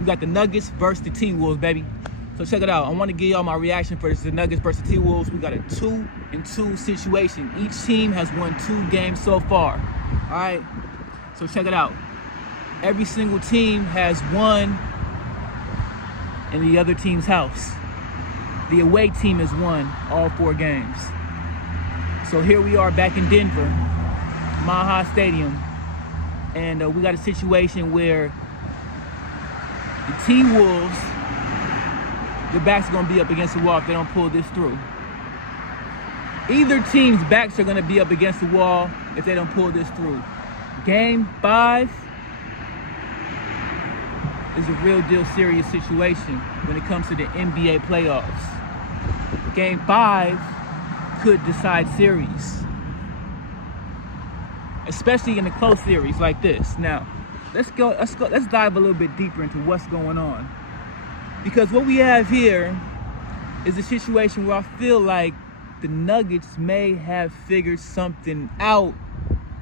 We got the Nuggets versus the T-Wolves, baby. So check it out. I want to give y'all my reaction for the Nuggets versus the T-Wolves. We got a 2-2 situation. Each team has won 2 games so far. All right? So check it out. Every single team has won in the other team's house. The away team has won all 4 games. So here we are back in Denver, Mile High Stadium, and we got a situation where the T-Wolves, their backs are going to be up against the wall if they don't pull this through. Either team's backs are going to be up against the wall if they don't pull this through. Game 5 is a real deal serious situation when it comes to the NBA playoffs. Game 5 could decide series, especially in a close series like this. Now, let's dive a little bit deeper into what's going on, because what we have here is a situation where I feel like the Nuggets may have figured something out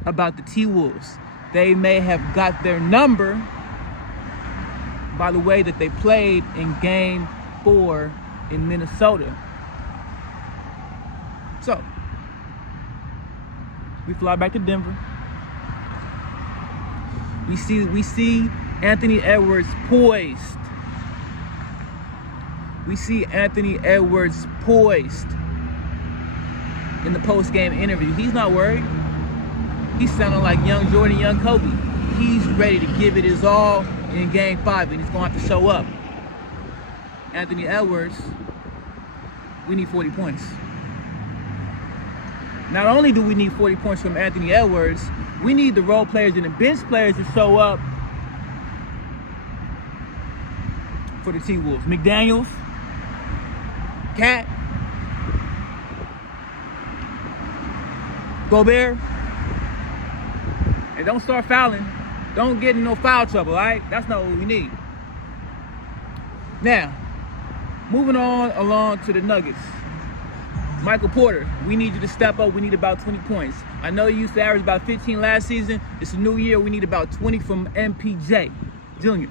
about the T-Wolves. They may have got their number by the way that they played in Game 4 in Minnesota. So, we fly back to Denver. We see Anthony Edwards poised. We see Anthony Edwards poised in the post-game interview. He's not worried. He's sounding like young Jordan, young Kobe. He's ready to give it his all in Game 5, and he's going to have to show up. Anthony Edwards, we need 40 points. Not only do we need 40 points from Anthony Edwards, we need the role players and the bench players to show up for the T-Wolves. McDaniels, Cat, Gobert. And don't start fouling. Don't get in no foul trouble, all right? That's not what we need. Now, moving on along to the Nuggets. Michael Porter, we need you to step up. We need about 20 points. I know you used to average about 15 last season. It's a new year. We need about 20 from MPJ Jr.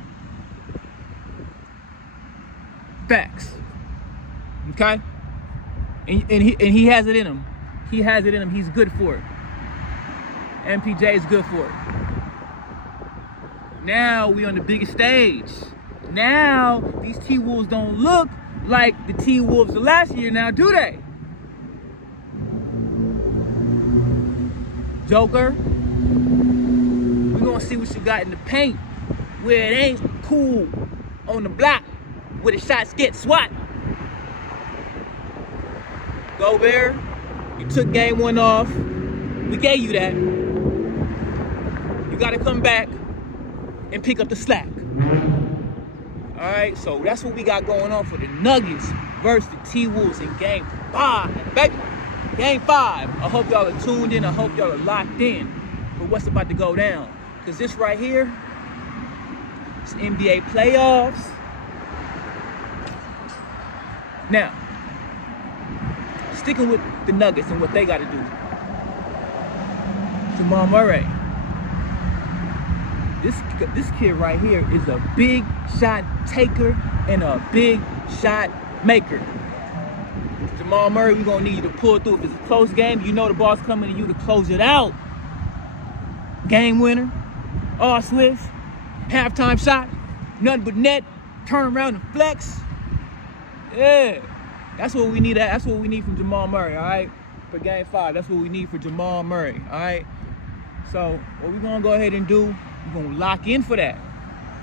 Facts. Okay? And he has it in him. He has it in him. He's good for it. MPJ is good for it. Now we on the biggest stage. Now these T-Wolves don't look like the T-Wolves of last year now, do they? Joker, we're gonna see what you got in the paint where it ain't cool on the block where the shots get swat. Gobert, you took Game 1 off. We gave you that. You gotta come back and pick up the slack. All right, so that's what we got going on for the Nuggets versus the T-Wolves in Game 5, baby. Game 5. I hope y'all are tuned in. I hope y'all are locked in for what's about to go down. Because this right here is NBA playoffs. Now, sticking with the Nuggets and what they got to do. Jamal Murray. This kid right here is a big shot taker and a big shot maker. Jamal Murray, we're going to need you to pull through. If it's a close game, you know the ball's coming to you to close it out. Game winner, all switch, halftime shot, nothing but net, turn around and flex. Yeah, that's what we need. That's what we need from Jamal Murray, all right? For Game 5, that's what we need for Jamal Murray, all right? So what we're going to go ahead and do, we're going to lock in for that.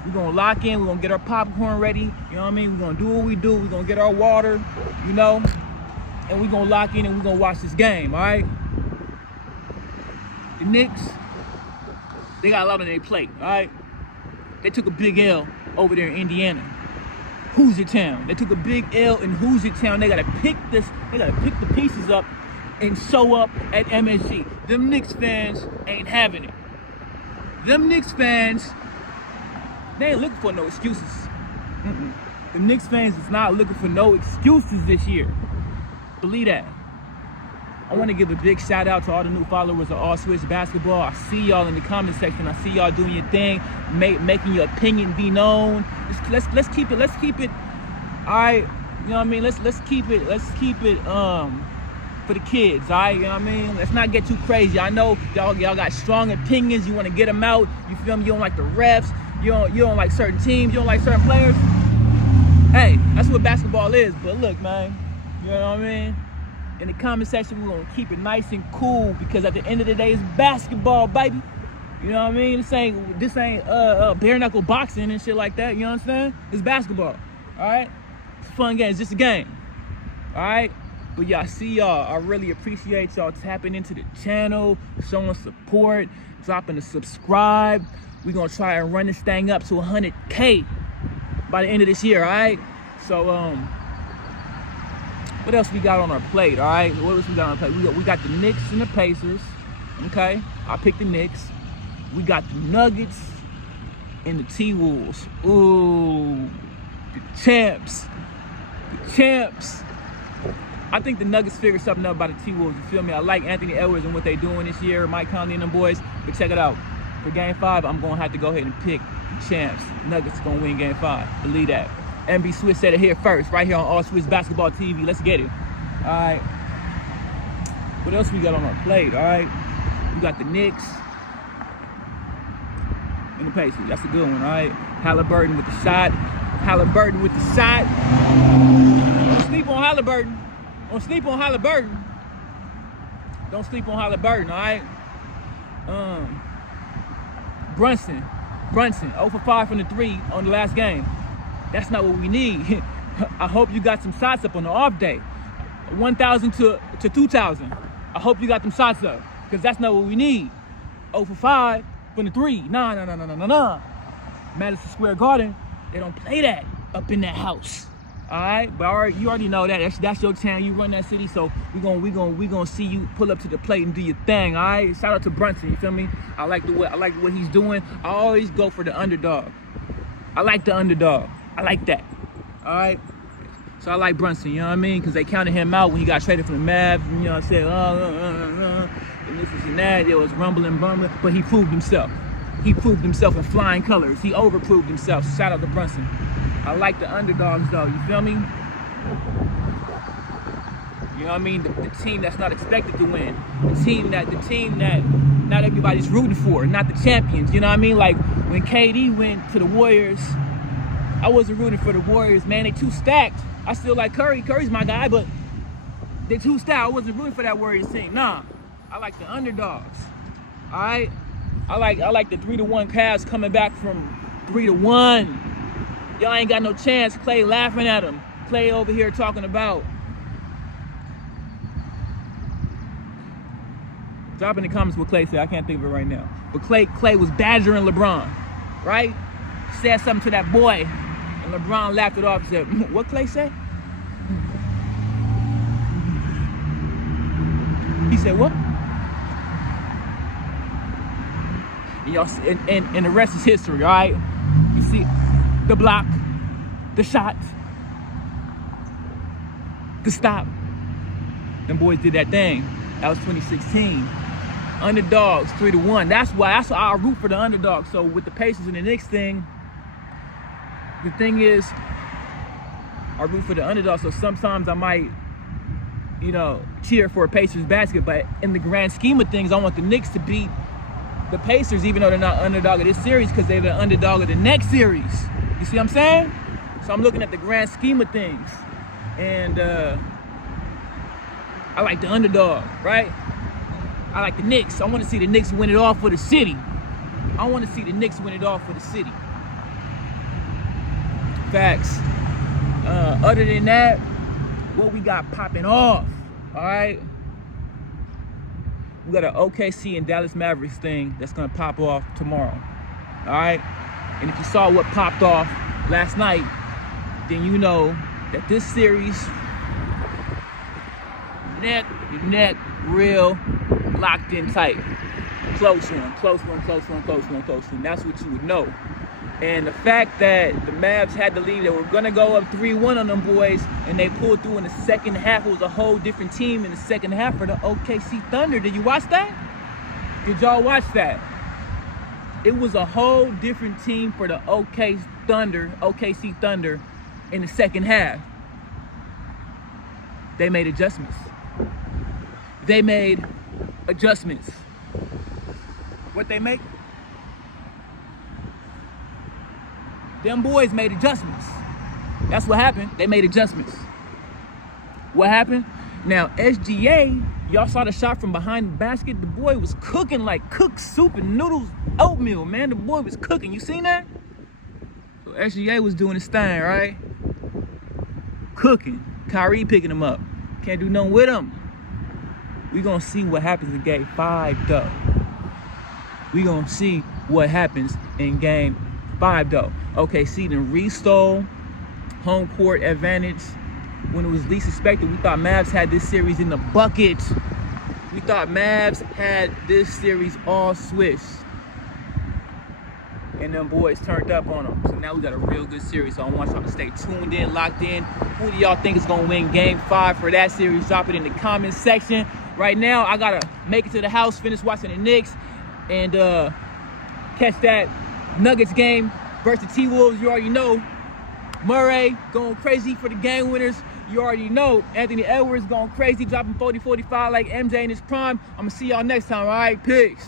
We're going to lock in. We're going to get our popcorn ready. You know what I mean? We're going to do what we do. We're going to get our water, you know? And we're going to lock in and we're going to watch this game, all right? The Knicks, they got a lot on their plate, all right? They took a big L over there in Indiana. Hoosier Town. They took a big L in Hoosier Town. They got to pick the pieces up and show up at MSG. Them Knicks fans ain't having it. Them Knicks fans, they ain't looking for no excuses. The Knicks fans is not looking for no excuses this year. Believe that. I want to give a big shout out to all the new followers of All Switch Basketball. I see y'all in the comment section. I see y'all doing your thing, making your opinion be known. Let's keep it. All right, you know what I mean. Let's keep it for the kids. All right, you know what I mean. Let's not get too crazy. I know y'all got strong opinions. You want to get them out. You feel me? You don't like the refs. You don't like certain teams. You don't like certain players. Hey, that's what basketball is. But look, man, you know what I mean. In the comment section, we're gonna keep it nice and cool because at the end of the day, it's basketball, baby. You know what I mean? This ain't bare knuckle boxing and shit like that. You understand? It's basketball. All right. It's a fun game. It's just a game. All right. But y'all see y'all. I really appreciate y'all tapping into the channel, showing support, dropping a subscribe. We're gonna try and run this thing up to 100K by the end of this year. All right. So what else we got on our plate? All right. What else we got on our plate? We got the Knicks and the Pacers. Okay. I picked the Knicks. We got the Nuggets and the T-Wolves. Ooh, the champs. I think the Nuggets figured something out about the T-Wolves. You feel me? I like Anthony Edwards and what they doing this year, Mike Conley and them boys. But check it out. For Game 5, I'm going to have to go ahead and pick the champs. Nuggets going to win Game 5. Believe that. MB Swiss said it here first, right here on All Swiss Basketball TV. Let's get it. All right. What else we got on our plate? All right. We got the Knicks and the Pacers. That's a good one, all right? Halliburton with the shot. Don't sleep on Halliburton. Don't sleep on Halliburton, all right? Brunson, 0 for 5 from the 3 on the last game. That's not what we need. I hope you got some shots up on the off day. 1,000 to 2,000. I hope you got them shots up because that's not what we need. 0 for 5 from the 3. Nah. Madison Square Garden, they don't play that up in that house. All right, but you already know that. That's your town. You run that city, so we gonna see you pull up to the plate and do your thing. All right. Shout out to Brunson. You feel me? I like what he's doing. I always go for the underdog. I like the underdog. I like that. All right. So I like Brunson. You know what I mean? Because they counted him out when he got traded from the Mavs. You know what I'm saying? And this and that. It was rumbling, but he proved himself. He proved himself in flying colors. He overproved himself. Shout out to Brunson. I like the underdogs though, you feel me? You know what I mean? The team that's not expected to win. The team that not everybody's rooting for, not the champions, you know what I mean? Like when KD went to the Warriors, I wasn't rooting for the Warriors, man. They too stacked. I still like Curry. Curry's my guy, but they too stacked. I wasn't rooting for that Warriors team. Nah. I like the underdogs. Alright? I like the 3-1 Cavs coming back from 3-1. Y'all ain't got no chance. Clay laughing at him. Clay over here talking about. Drop in the comments what Clay said. I can't think of it right now. But Clay was badgering LeBron, right? Said something to that boy, and LeBron laughed it off and said, "What Clay say?" He said, "What?" And the rest is history, all right? You see. The block, the shot, the stop. Them boys did that thing. That was 2016. Underdogs, 3-1. That's why I root for the underdogs. So with the Pacers and the Knicks thing, the thing is, I root for the underdogs. So sometimes I might, cheer for a Pacers basket. But in the grand scheme of things, I want the Knicks to beat the Pacers, even though they're not underdog of this series, because they're the underdog of the next series. You see what I'm saying? So I'm looking at the grand scheme of things. And I like the underdog, right? I like the Knicks. I want to see the Knicks win it all for the city. Facts. Other than that, what we got popping off, all right? We got an OKC and Dallas Mavericks thing that's going to pop off tomorrow, all right? And if you saw what popped off last night, then you know that this series, neck, real, locked in tight. Close one. That's what you would know. And the fact that the Mavs had to leave, they were going to go up 3-1 on them boys, and they pulled through in the second half. It was a whole different team in the second half for the OKC Thunder. Did you watch that? Did y'all watch that? It was a whole different team for the OKC Thunder in the second half. They made adjustments. What they make? Them boys made adjustments. That's what happened. They made adjustments. What happened? Now, SGA, y'all saw the shot from behind the basket. The boy was cooking like cooked soup and noodles, oatmeal, man. The boy was cooking. You seen that? So SGA was doing his thing, right? Cooking. Kyrie picking him up. Can't do nothing with him. We gonna see what happens in game 5, though. We gonna see what happens in game 5, though. OKC then restole home court advantage when it was least expected. We thought Mavs had this series in the bucket. We thought Mavs had this series all switched. And them boys turned up on them. So now we got a real good series. So I want y'all to stay tuned in, locked in. Who do y'all think is going to win game 5 for that series? Drop it in the comment section. Right now, I got to make it to the house, finish watching the Knicks, and catch that Nuggets game versus the T-Wolves. You already know. Murray going crazy for the game winners. You already know. Anthony Edwards going crazy, dropping 40-45 like MJ in his prime. I'm going to see y'all next time, all right? Peace.